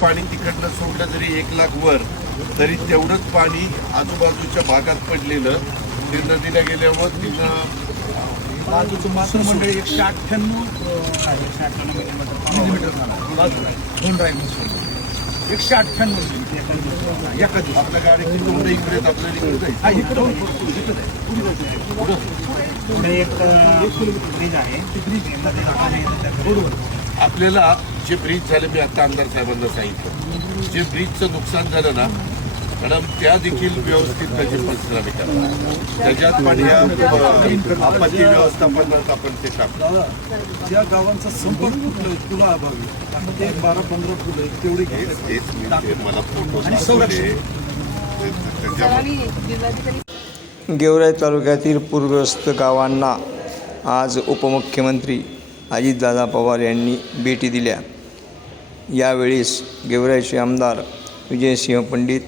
पाणी तिकडनं सोडलं जरी एक लाख वर तरी तेवढंच पाणी आजूबाजूच्या भागात पडलेलं. ते नदीला गेल्यावर तिनं बाजूचं मासूर मंडळ एकशे अठ्ठ्याण्णव आहे एकशे अठ्ठ्याण्णव मिलीमीटर दोन एकशे अठ्ठ्याण्णव एका आपल्या इकडे आहेत, आपल्याला इकडे हा इकडं. पुढे एक ब्रिज आहे. ती ब्रिज आपल्याला जे ब्रिज झाले मी आता आमदार साहेबांना सांगितलं. जे ब्रिजचं नुकसान झालं ना मॅडम त्या देखील व्यवस्थित त्याची पंचनामे करा. त्याच्यात पण या आपत्ती व्यवस्थापनात आपण ते टाकू. ज्या गावांचा संपर्क तुटला तुला अभावी आता ते बारा पंधरा फुलं आहेत, तेवढी तेच घ्यायचं तेच मी ते मला फोटो आणि संरक्षण. ते- गेवराई तालुक्यातील पूरग्रस्त गावांना आज उपमुख्यमंत्री अजितदादा पवार यांनी भेटी दिल्या. यावेळेस गेवराईचे आमदार विजयसिंह पंडित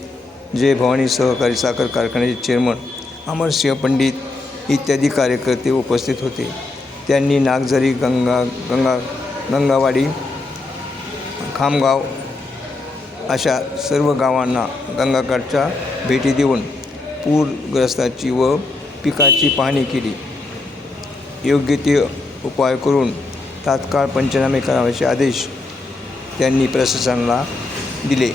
जय भवानी सहकारी साखर कारखान्याचे चेअरमन अमरसिंह पंडित इत्यादी कार्यकर्ते उपस्थित होते. त्यांनी नागझरी गंगा गंगा गंगावाडी खामगाव अशा सर्व गावांना गंगाकाठच्या भेटी देऊन पूरग्रस्ताची व पिकाची पाहणी केली. योग्य ते उपाय करून तात्काळ पंचनामे कराव्याचे आदेश त्यांनी प्रशासनाला दिले.